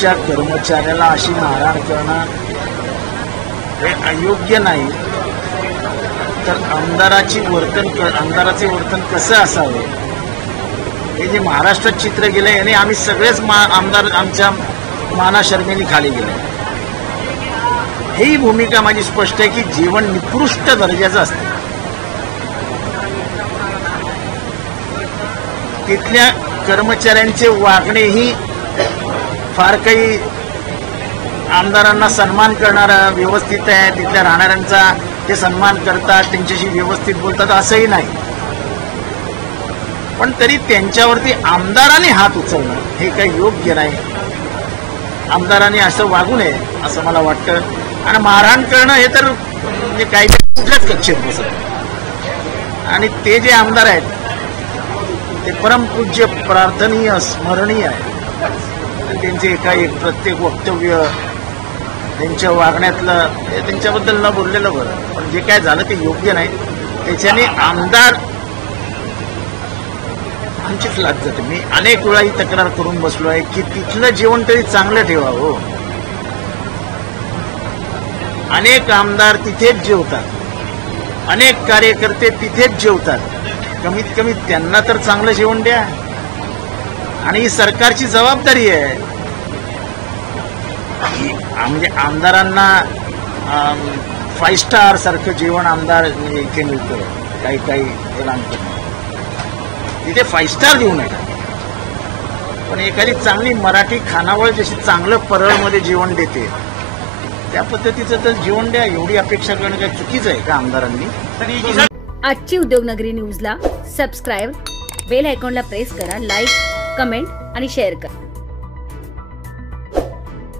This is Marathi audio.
सरकारच्या कर्मचाऱ्याला अशी मारहाण करणं हे अयोग्य नाही। तर आमदाराचे वर्तन कसं असावे हे जे महाराष्ट्रात चित्र गेलं याने आम्ही सगळेच आमदार आमच्या मानाशर्मेने खाली गेले। ही भूमिका माझी स्पष्ट आहे की जीवन निकृष्ट दर्जाचं असतं। तिथल्या कर्मचाऱ्यांचे वागणेही फार काही आमदारांना सन्मान करणारा व्यवस्थित आहे। तिथल्या राहणाऱ्यांचा ते सन्मान करतात, त्यांच्याशी व्यवस्थित बोलतात असंही नाही। पण तरी त्यांच्यावरती आमदारांनी हात उचलणं हे काही योग्य नाही। आमदारांनी असं वागू नये असं मला वाटतं। आणि मारहाण करणं हे तर म्हणजे कायद्या कुठल्याच कक्षेत बसत। आणि ते जे आमदार आहेत ते परमपूज्य, प्रार्थनीय, स्मरणीय आहे। त्यांचे एकाएक प्रत्येक वक्तव्य, त्यांच्या वागण्यातलं हे त्यांच्याबद्दल न बोललेलं बरं। पण जे काय झालं ते योग्य नाही। त्याच्याने आमदार आमचीच लाज जाते। मी अनेक वेळा ही तक्रार करून बसलो आहे की तिथलं जेवण तरी चांगलं ठेवावं। अनेक आमदार तिथेच जेवतात, अनेक कार्यकर्ते तिथेच जेवतात। कमीत कमी त्यांना तर चांगलं जेवण द्या। आणि ही सरकारची जबाबदारी आहे। म्हणजे आमदारांना 5 स्टार सारखं जेवण आमदार इथे मिळतं काही तिथे 5 स्टार देऊ नये। पण एखादी चांगली मराठी खानावळ जशी चांगलं परळमध्ये जेवण देते त्या पद्धतीचं तर जेवण द्या। एवढी अपेक्षा करणं काय चुकीचं आहे का आमदारांनी? आजची उद्योगनगरी न्यूजला सबस्क्राइब, बेल आयकॉनला प्रेस करा, लाईक, कमेंट आणि शेअर करा।